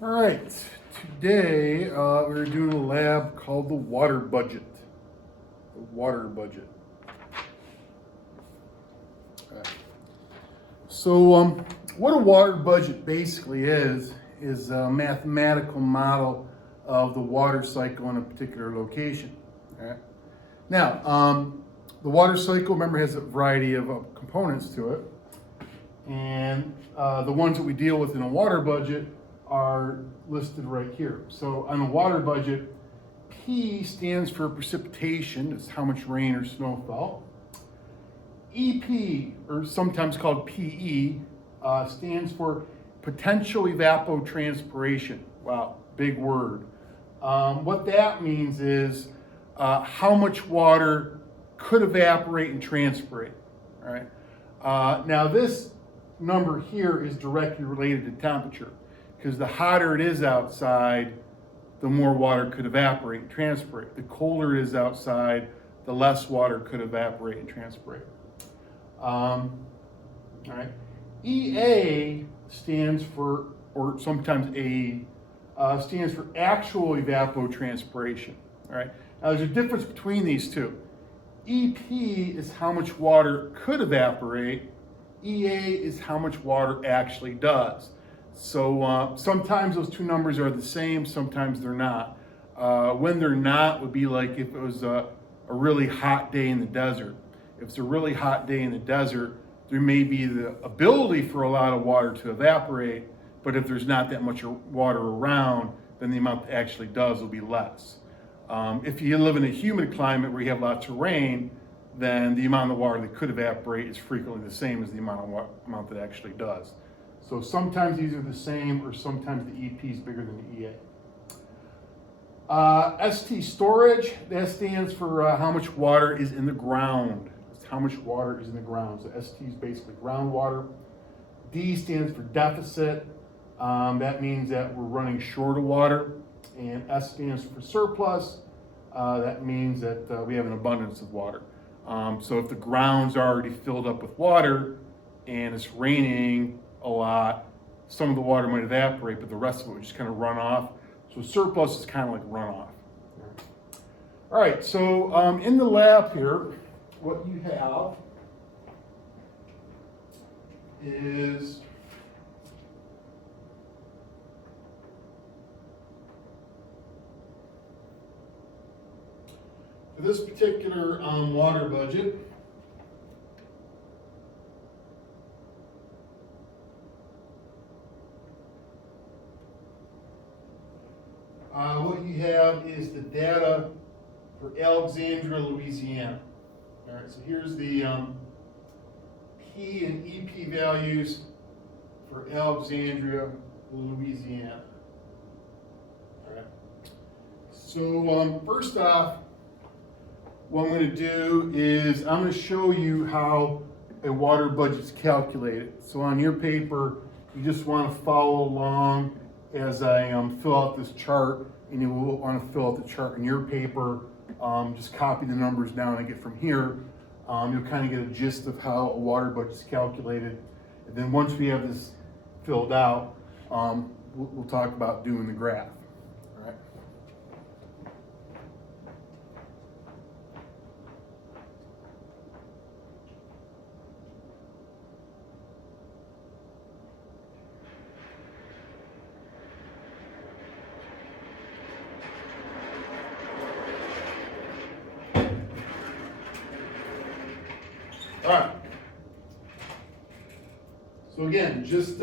All right, today we're doing a lab called the water budget. The water budget. Okay. So, what a water budget basically is a mathematical model of the water cycle in a particular location. All right. Now, the water cycle, remember, has a variety of components to it, and the ones that we deal with in a water budget are listed right here. So on a water budget, P stands for precipitation, it's how much rain or snow fell. EP, or sometimes called PE, stands for potential evapotranspiration. Wow, big word. What that means is how much water could evaporate and transpirate. All right. Now this number here is directly related to temperature, because the hotter it is outside, the more water could evaporate and transpirate. The colder it is outside, the less water could evaporate and transpirate. All right. EA stands for, or sometimes A, stands for actual evapotranspiration. All right. Now there's a difference between these two. EP is how much water could evaporate. EA is how much water actually does. So sometimes those two numbers are the same, sometimes they're not. When they're not would be like if it was a really hot day in the desert. If it's a really hot day in the desert, there may be the ability for a lot of water to evaporate, but if there's not that much water around, then the amount that actually does will be less. If you live in a humid climate where you have lots of rain, then the amount of water that could evaporate is frequently the same as the amount that actually does. So sometimes these are the same, or sometimes the EP is bigger than the EA. ST storage, that stands for how much water is in the ground. It's how much water is in the ground. So ST is basically groundwater. D stands for deficit. That means that we're running short of water. And S stands for surplus. That means that we have an abundance of water. So if the ground's already filled up with water and it's raining a lot, some of the water might evaporate, but the rest of it would just kind of run off. So surplus is kind of like runoff. All right, so in the lab here, what you have is for this particular water budget, what you have is the data for Alexandria, Louisiana. All right, so here's the P and EP values for Alexandria, Louisiana. All right. So first off, what I'm going to do is I'm going to show you how a water budget is calculated. So on your paper, you just want to follow along as I fill out this chart, and you will want to fill out the chart in your paper. Just copy the numbers down I get from here. You'll kind of get a gist of how a water budget is calculated. And then once we have this filled out, we'll talk about doing the graph. All right. All right. So again, just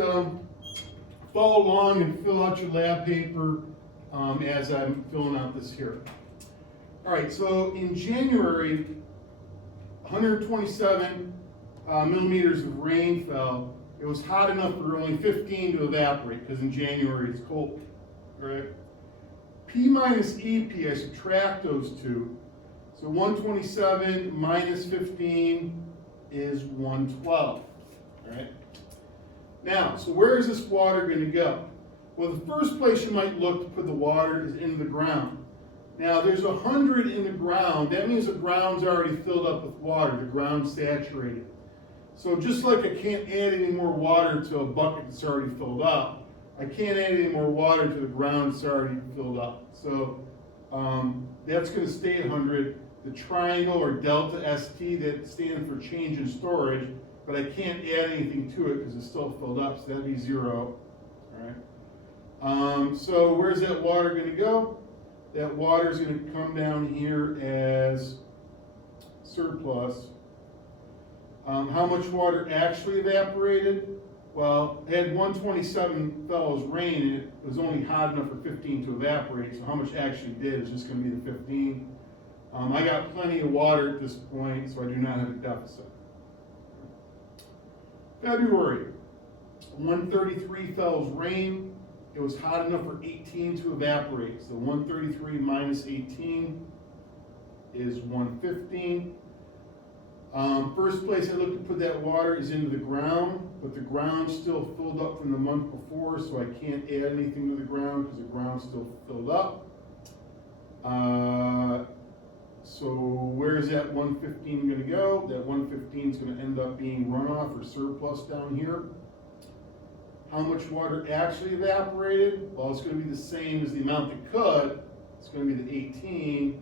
follow along and fill out your lab paper as I'm filling out this here. All right, so in January, 127 millimeters of rain fell. It was hot enough for only 15 to evaporate, because in January it's cold, right? P minus EP, I subtract those two. So 127 minus 15 is 112, right? Now, so where is this water going to go? Well, the first place you might look to put the water is into the ground. Now, there's 100 in the ground. That means the ground's already filled up with water. The ground's saturated. So just like I can't add any more water to a bucket that's already filled up, I can't add any more water to the ground, it's already filled up. So that's going to stay at 100. The triangle or delta ST, that stands for change in storage, but I can't add anything to it because it's still filled up, so that'd be 0. All right. So where's that water going to go? That water is going to come down here as surplus. How much water actually evaporated? Well, it had 127 fellows rain, and it was only hot enough for 15 to evaporate, so how much actually did is just going to be the 15. I got plenty of water at this point, so I do not have a deficit. February, 133 fellows rain. It was hot enough for 18 to evaporate. So 133 minus 18 is 115. First place I look to put that water is into the ground, but the ground's still filled up from the month before, so I can't add anything to the ground because the ground's still filled up. So where is that 115 going to go? That 115 is going to end up being runoff or surplus down here. How much water actually evaporated? Well, it's going to be the same as the amount that could. It's going to be the 18.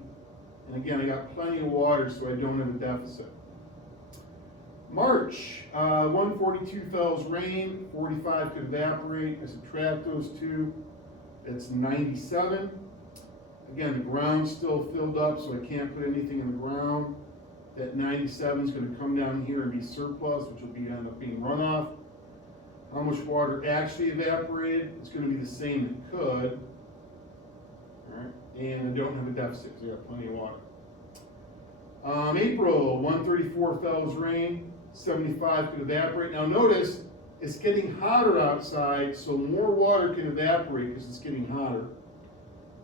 And again, I got plenty of water, so I don't have a deficit. March, 142 fellows rain, 45 could evaporate. I subtract those two, that's 97. Again, the ground's still filled up, so I can't put anything in the ground. That 97 is going to come down here and be surplus, which will end up being runoff. How much water actually evaporated? It's going to be the same it could. All right, and I don't have a deficit, so I got plenty of water. April, 134 fellows rain, 75 could evaporate. Now notice, it's getting hotter outside, so more water can evaporate because it's getting hotter.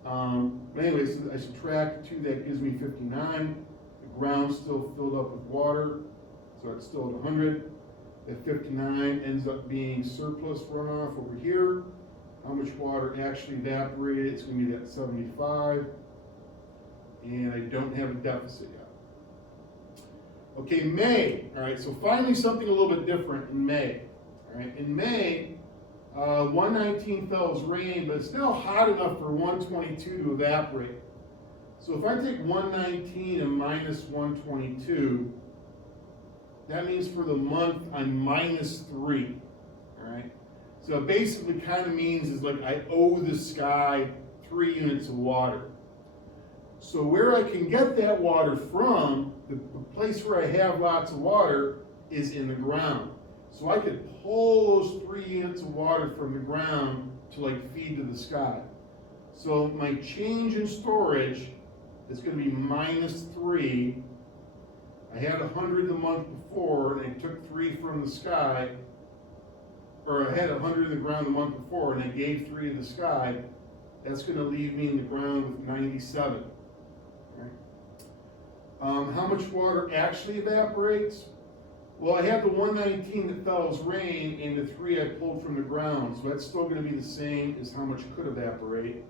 But anyways, I subtract 2, that gives me 59. The ground's still filled up with water, so it's still at 100. That 59 ends up being surplus runoff over here. How much water actually evaporated? It's going to be that 75. And I don't have a deficit yet. Okay, May. All right, so finally something a little bit different in May. All right, in May, 119 fellows rain, but it's now hot enough for 122 to evaporate. So if I take 119 and minus 122, that means for the month I'm minus 3. All right, so it basically kind of means is like I owe the sky 3 units of water. So where I can get that water from, the place where I have lots of water is in the ground. So I could pull those 3 units of water from the ground to like feed to the sky. So my change in storage is going to be minus 3. I had 100 the month before, and I took 3 from the sky, or I had 100 in the ground the month before, and I gave 3 to the sky. That's going to leave me in the ground with 97. How much water actually evaporates? Well, I have the 119 that fell as rain and the 3 I pulled from the ground, so that's still going to be the same as how much could evaporate.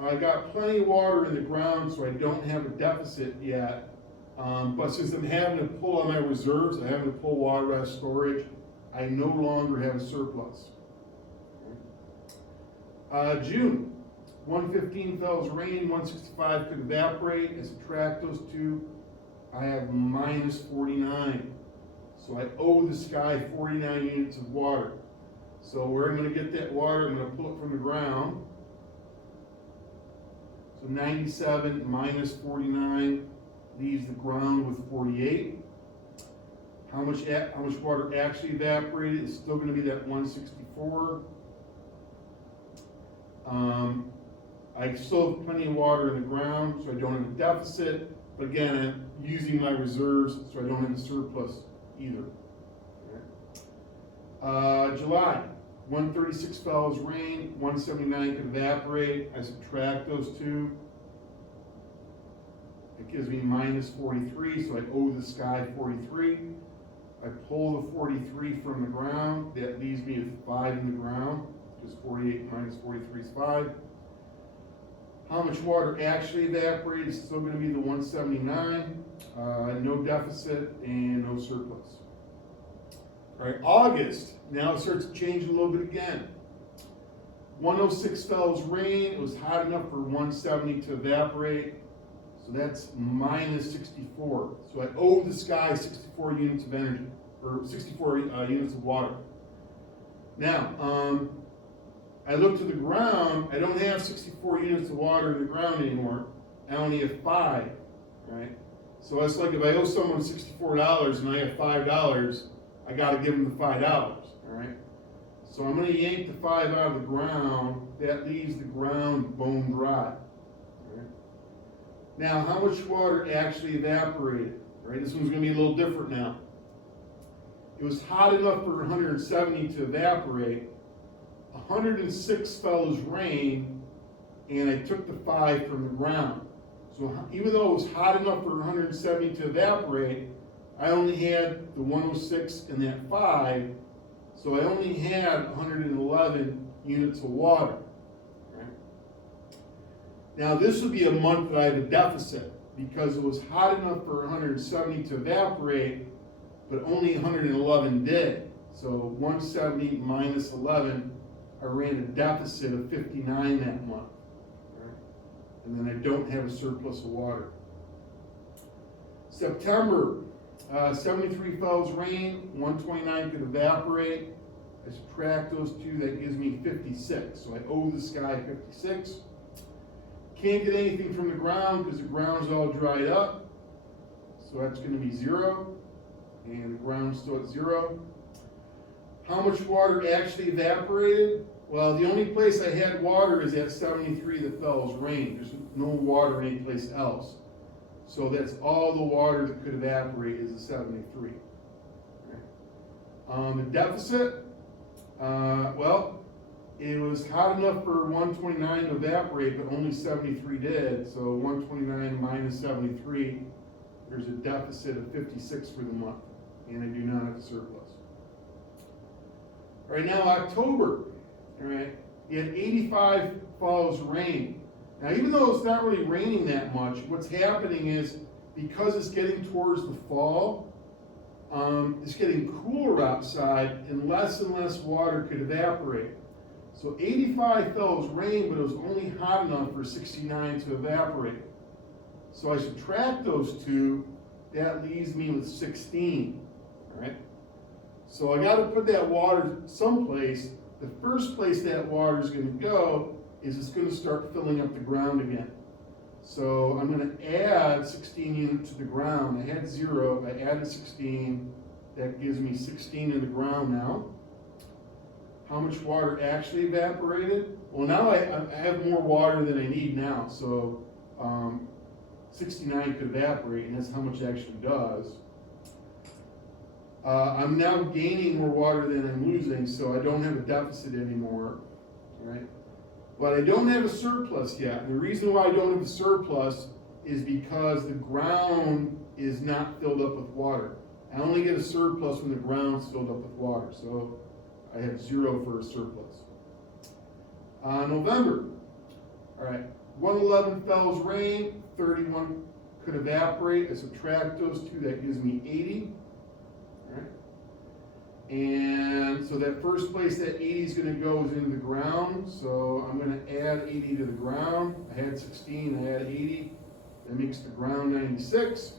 I got plenty of water in the ground, so I don't have a deficit yet. But since I'm having to pull on my reserves, I'm having to pull water out of storage, I no longer have a surplus. June. 115 fell as rain, 165 could evaporate. I subtract those two, I have minus 49. So I owe the sky 49 units of water. So where I'm going to get that water, I'm going to pull it from the ground. So 97 minus 49 leaves the ground with 48. How much water actually evaporated is still going to be that 164. I still have plenty of water in the ground, so I don't have a deficit. But again, I'm using my reserves, so I don't have a surplus either. July, 136 fell as rain, 179 could evaporate. I subtract those two. It gives me minus 43, so I owe the sky 43. I pull the 43 from the ground. That leaves me with 5 in the ground, because 48 minus 43 is 5. How much water actually evaporated is still going to be the 179. No deficit and no surplus. All right, August. Now it starts to change a little bit again. 106 fell as rain. It was hot enough for 170 to evaporate. So that's minus 64. So I owe the sky 64 units of energy, or 64 units of water. Now, I look to the ground. I don't have 64 units of water in the ground anymore. I only have 5, right? So it's like if I owe someone $64 and I have $5, I got to give them the $5, all right? So I'm going to yank the 5 out of the ground. That leaves the ground bone dry. Right? Now, how much water actually evaporated? Right? This one's going to be a little different now. It was hot enough for 170 to evaporate. 106 fell as rain, and I took the 5 from the ground. So even though it was hot enough for 170 to evaporate, I only had the 106 and that 5, so I only had 111 units of water. Right? Now this would be a month that I have a deficit because it was hot enough for 170 to evaporate, but only 111 did. So 170 minus 11, I ran a deficit of 59 that month. Right? And then I don't have a surplus of water. September, 73 fell as rain, 129 could evaporate. I subtract those two, that gives me 56. So I owe the sky 56. Can't get anything from the ground because the ground's all dried up. So that's going to be 0. And the ground's still at 0. How much water actually evaporated? Well, the only place I had water is at 73 that fell as rain. There's no water anyplace else. So that's all the water that could evaporate is the 73. Right. The deficit, well, it was hot enough for 129 to evaporate, but only 73 did. So 129 minus 73, there's a deficit of 56 for the month, and I do not have a surplus. All right, now October, all right, you had 85 falls rain. Now, even though it's not really raining that much, what's happening is because it's getting towards the fall, it's getting cooler outside and less water could evaporate. So 85 fell as rain, but it was only hot enough for 69 to evaporate. So I subtract those two, that leaves me with 16, all right? So I got to put that water someplace. The first place that water is going to go is it's going to start filling up the ground again. So I'm going to add 16 units to the ground. I had 0, I added 16. That gives me 16 in the ground now. How much water actually evaporated? Well, now I have more water than I need now. So 69 could evaporate, and that's how much it actually does. I'm now gaining more water than I'm losing, so I don't have a deficit anymore, right? But I don't have a surplus yet. And the reason why I don't have a surplus is because the ground is not filled up with water. I only get a surplus when the ground's filled up with water, so I have 0 for a surplus. November, all right, 111 fell as rain, 31 could evaporate. I subtract those two, that gives me 80. And so that first place that 80 is going to go is into the ground. So I'm going to add 80 to the ground. I had 16, I had 80. That makes the ground 96.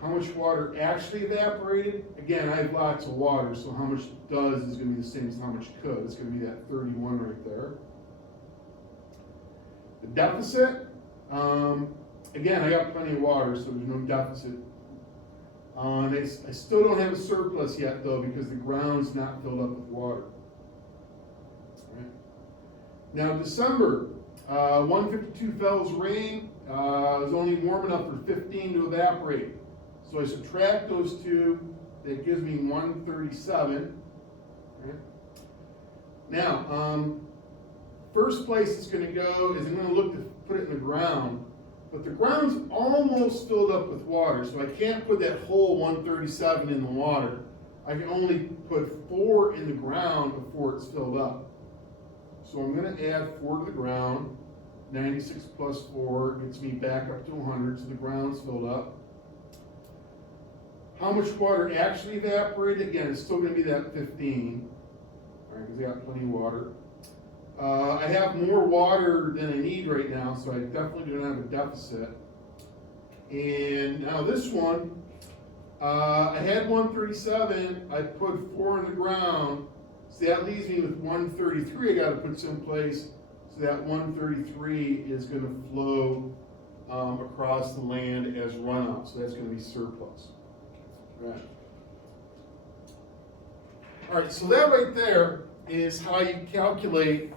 How much water actually evaporated? Again, I have lots of water, so how much it does is going to be the same as how much could. It's going to be that 31 right there. The deficit, again, I got plenty of water, so there's no deficit. I still don't have a surplus yet, though, because the ground's not filled up with water. Right. Now, December, 152 fell as rain. It was only warm enough for 15 to evaporate. So I subtract those two. That gives me 137. Right. Now, first place it's going to go is I'm going to look to put it in the ground. But the ground's almost filled up with water, so I can't put that whole 137 in the water. I can only put 4 in the ground before it's filled up. So I'm going to add 4 to the ground. 96 plus 4 gets me back up to 100, so the ground's filled up. How much water actually evaporated? Again, it's still going to be that 15, all right, because I got plenty of water. I have more water than I need right now, so I definitely don't have a deficit. And now this one, I had 137, I put 4 in the ground, so that leaves me with 133 I gotta put someplace, so that 133 is gonna flow across the land as runoff, so that's gonna be surplus. Right. All right, so that right there is how you calculate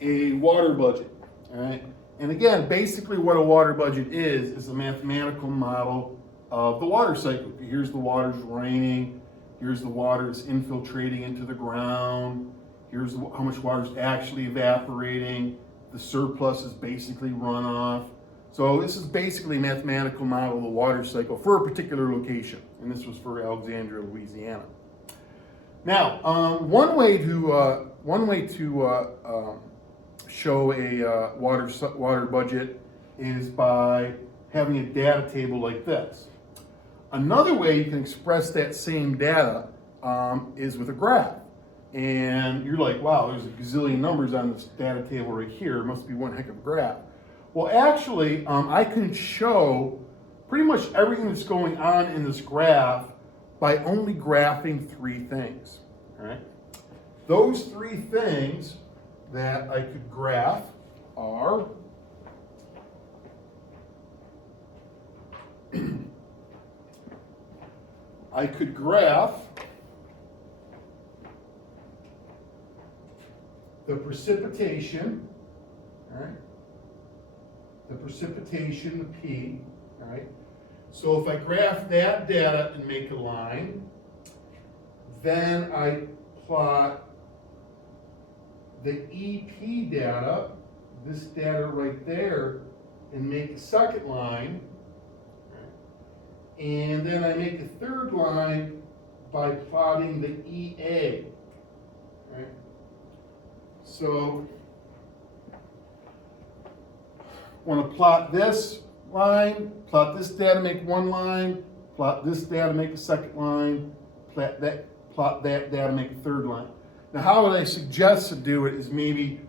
a water budget, all right? And again, basically what a water budget is a mathematical model of the water cycle. Here's the water's raining, here's the water's infiltrating into the ground, here's how much water is actually evaporating, the surplus is basically runoff. So this is basically a mathematical model of the water cycle for a particular location, and this was for Alexandria, Louisiana. Now, one way to show a water budget is by having a data table like this. Another way you can express that same data is with a graph. And you're like, wow, there's a gazillion numbers on this data table right here. It must be one heck of a graph. Well, actually, I can show pretty much everything that's going on in this graph by only graphing 3 things, all right? Those 3 things that I could graph are I could graph the precipitation, all right? The precipitation, the P, all right? So if I graph that data and make a line, then I plot the EP data, this data right there, and make a second line. And then I make a third line by plotting the EA. Right? So I want to plot this line, plot this data, make one line, plot this data, make a second line, plot that data, make a third line. Now, how would I suggest to do it is maybe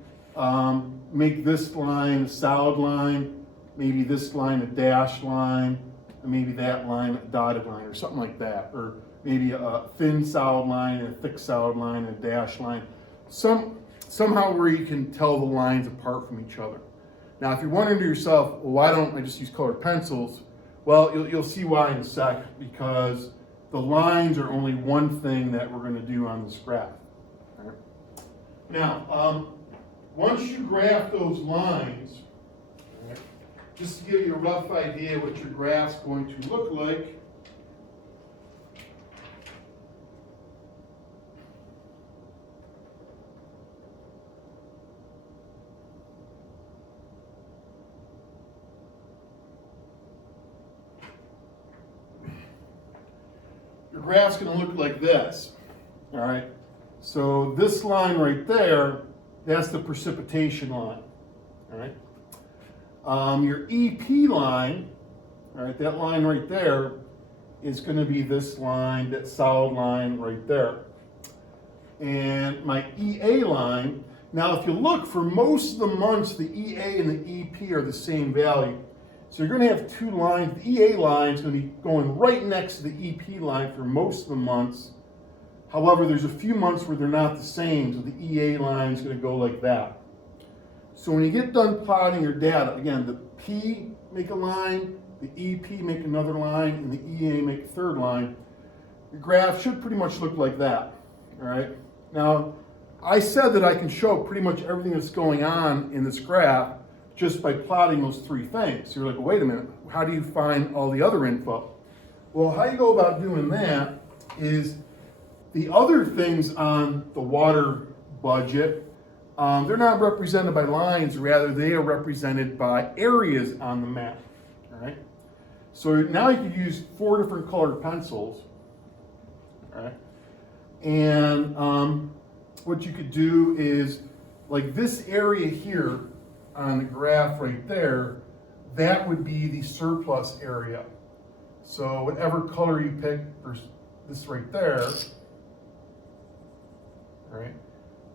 make this line a solid line, maybe this line a dashed line, and maybe that line a dotted line, or something like that. Or maybe a thin solid line, and a thick solid line, and a dashed line. Somehow where you can tell the lines apart from each other. Now, if you're wondering to yourself, well, why don't I just use colored pencils? Well, you'll see why in a sec, because the lines are only one thing that we're going to do on this graph. All right? Now, once you graph those lines, all right, just to give you a rough idea what your graph's going to look like, your graph's going to look like this, all right? So this line right there, that's the precipitation line, all right? Your EP line, all right, that line right there is going to be this line, that solid line right there. And my EA line, now if you look, for most of the months, the EA and the EP are the same value. So you're going to have 2 lines. The EA line is going to be going right next to the EP line for most of the months. However, there's a few months where they're not the same, so the EA line is going to go like that. So when you get done plotting your data, again, the P make a line, the EP make another line, and the EA make a third line. Your graph should pretty much look like that, all right? Now, I said that I can show pretty much everything that's going on in this graph just by plotting those 3 things. So you're like, well, wait a minute, how do you find all the other info? Well, how you go about doing that is the other things on the water budget, they're not represented by lines, rather they are represented by areas on the map, all right? So now you can use 4 different colored pencils, all right? And what you could do is, like this area here on the graph right there, that would be the surplus area. So whatever color you pick, for this right there, all right,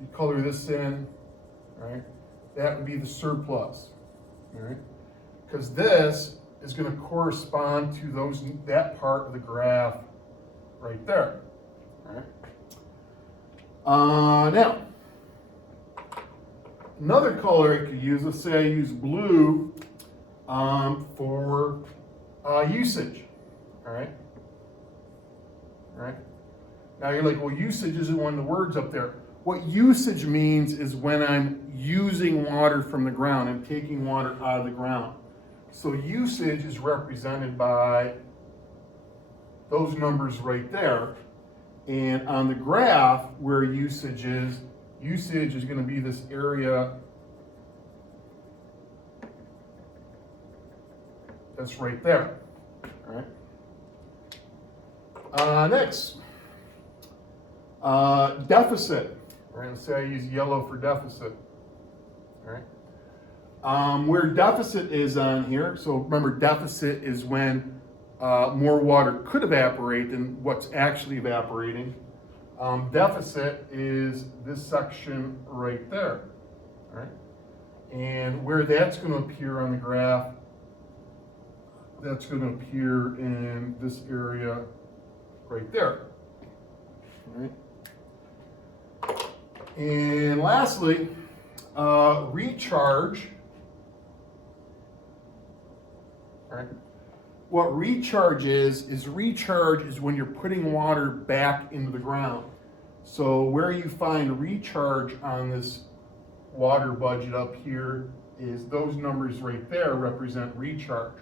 you color this in, right? That would be the surplus, all right? Because this is going to correspond to that part of the graph right there, all right? Now, another color I could use, let's say I use blue for usage, all right? All right? Now you're like, well, usage isn't one of the words up there. What usage means is when I'm using water from the ground, I'm taking water out of the ground. So usage is represented by those numbers right there. And on the graph where usage is going to be this area that's right there. All right. Next, deficit. All right, let's say I use yellow for deficit. All right. Where deficit is on here, so remember deficit is when more water could evaporate than what's actually evaporating. Deficit is this section right there. All right. And where that's going to appear on the graph, that's going to appear in this area right there. All right. And lastly, recharge. All right. What recharge is when you're putting water back into the ground. So where you find recharge on this water budget up here is those numbers right there represent recharge.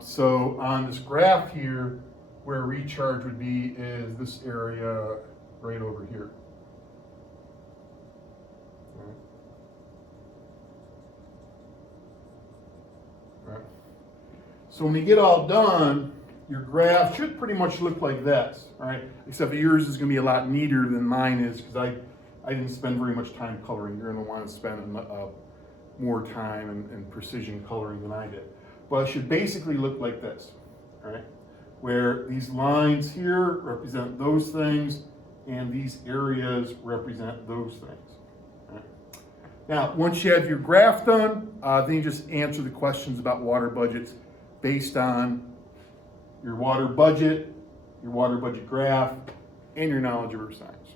So on this graph here, where recharge would be is this area right over here. All right. So when you get all done, your graph should pretty much look like this, all right? Except that yours is going to be a lot neater than mine is because I didn't spend very much time coloring. You're going to want to spend more time and precision coloring than I did. But it should basically look like this, all right? Where these lines here represent those things and these areas represent those things. All right? Now, once you have your graph done, then you just answer the questions about water budgets based on your water budget graph, and your knowledge of earth science.